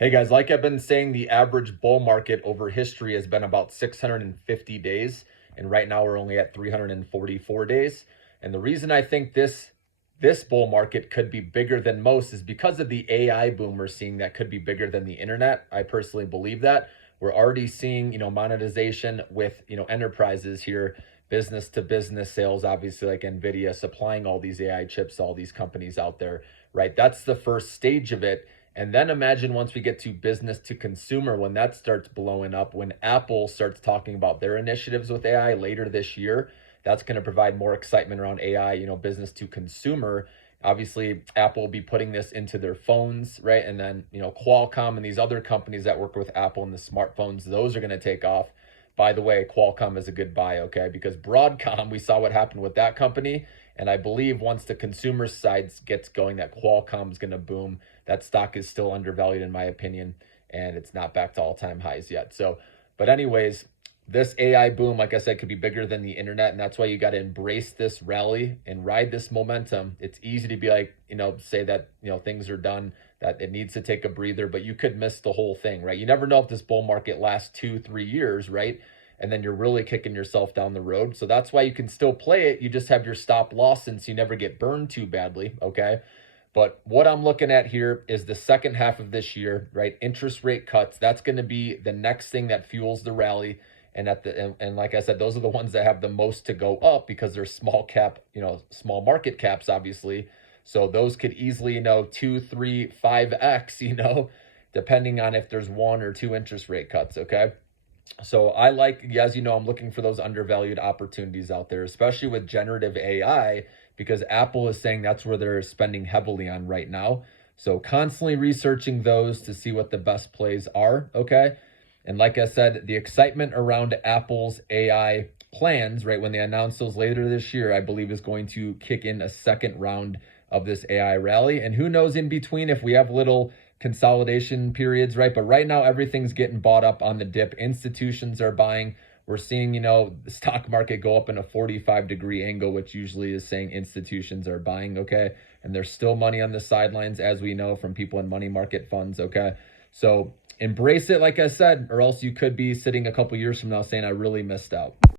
Hey guys, like I've been saying, the average bull market over history has been about 650 days, and right now we're only at 344 days. And the reason I think this bull market could be bigger than most is because of the AI boom we're seeing that could be bigger than the internet. I personally believe that. We're already seeing, monetization with, enterprises here, business to business sales, obviously like Nvidia supplying all these AI chips, all these companies out there, right? That's the first stage of it. And then imagine once we get to business to consumer, when that starts blowing up, when Apple starts talking about their initiatives with AI later this year, that's going to provide more excitement around AI, business to consumer. Obviously, Apple will be putting this into their phones, right? And then, Qualcomm and these other companies that work with Apple and the smartphones, those are going to take off. By the way, Qualcomm is a good buy, okay? Because Broadcom, we saw what happened with that company. And I believe once the consumer side gets going, that Qualcomm is going to boom. That stock is still undervalued, in my opinion, and it's not back to all-time highs yet. So, but anyways, this AI boom, like I said, could be bigger than the internet, and that's why you got to embrace this rally and ride this momentum. It's easy to be like, say that, things are done, that it needs to take a breather, but you could miss the whole thing, right? You never know if this bull market lasts 2-3 years, right? And then you're really kicking yourself down the road. So that's why you can still play it. You just have your stop loss since you never get burned too badly, okay? But what I'm looking at here is the second half of this year, right? Interest rate cuts. That's going to be the next thing that fuels the rally. And like I said, those are the ones that have the most to go up because they're small cap, small market caps, obviously. So those could easily, 2, 3, 5x, depending on if there's 1 or 2 interest rate cuts. Okay. So I like, as you know, I'm looking for those undervalued opportunities out there, especially with generative AI, because Apple is saying that's where they're spending heavily on right now. So constantly researching those to see what the best plays are. Okay. And like I said, the excitement around Apple's AI plans, right, when they announce those later this year, I believe is going to kick in a second round of this AI rally. And who knows in between if we have little consolidation periods, right? But right now, everything's getting bought up on the dip. Institutions are buying. We're seeing, the stock market go up in a 45-degree angle, which usually is saying institutions are buying, okay? And there's still money on the sidelines, as we know from people in money market funds, okay? So embrace it, like I said, or else you could be sitting a couple years from now saying, I really missed out.